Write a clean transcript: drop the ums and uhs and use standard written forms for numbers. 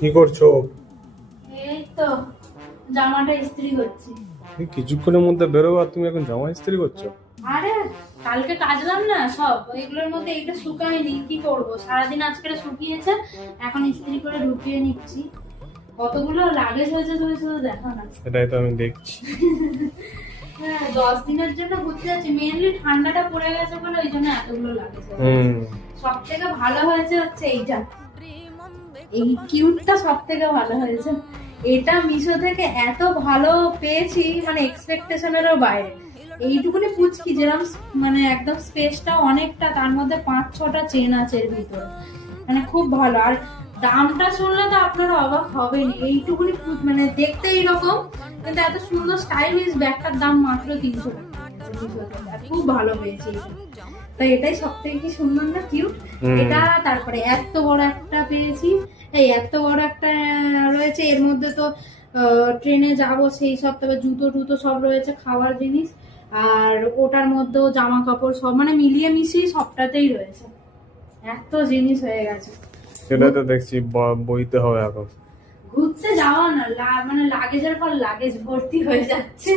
কি করছো? এই তো জামাটা ইস্ত্রি করছি। এই কিছুক্ষণের মধ্যে বেরোবো আর তুমি এখন জামা ইস্ত্রি করছো? আরে কালকে কাচলাম না সব, এগুলোর মধ্যে এইটা শুকায়নি, কি করব, সারাদিন আজকে শুকিয়েছে, এখন ইস্ত্রি করে ঢুকিয়ে নিচ্ছি। কতগুলো লাগেজ হয়েছে তুমি শুধু দেখো না। সেটাই তো আমি দেখছি। হ্যাঁ, 10 দিনের জন্য ঘুরতে যাচ্ছি, মেনলি ঠান্ডাটা পড়ে গেছে বলে ওই জন্য এতগুলো লাগেজ। হুম। সব থেকে ভালো হয়েছে হচ্ছে এইটা, এই কিউটটা সব থেকে ভালো হয়েছে। এটা মিশো থেকে এত ভালো পেয়েছি, মানে এক্সপেকটেশনেরও বাইরে। এইটুকুনি পুচকি যেরকম, মানে একদম স্পেসটা অনেকটা, তার মধ্যে 5-6টা চেন আছে এর ভিতরে, মানে খুব ভালো। আর দামটা শুনলে তো আপনারা অবাক হবেন, এইটুকুনি মানে দেখতে এইরকম, কিন্তু এত সুন্দর স্টাইলিশ ব্যাগটার দাম মাত্র 300 টাকা। খুব ভালো পেয়েছি এটা। তাই এটাই সব থেকে কি সুন্দর না, কিউট এটা। তারপরে এত বড় একটা পেয়েছি, এই এত বড় একটা রয়েছে এর মধ্যে তো ট্রেনে যাব সেই সব, তবে জুতো টুতো সব রয়েছে, খাওয়ার জিনিস, আর ওটার মধ্যেও জামা কাপড় সব, মানে মিলিয়ে মিশিয়ে সবটাতেই রয়েছে। এত জিনিস হয়ে গেছে। সেটাই তো দেখছি, বইতে হবে এখন। ঘুরতে যাওয়া না, মানে লাগেজের পর লাগেজ ভর্তি হয়ে যাচ্ছে।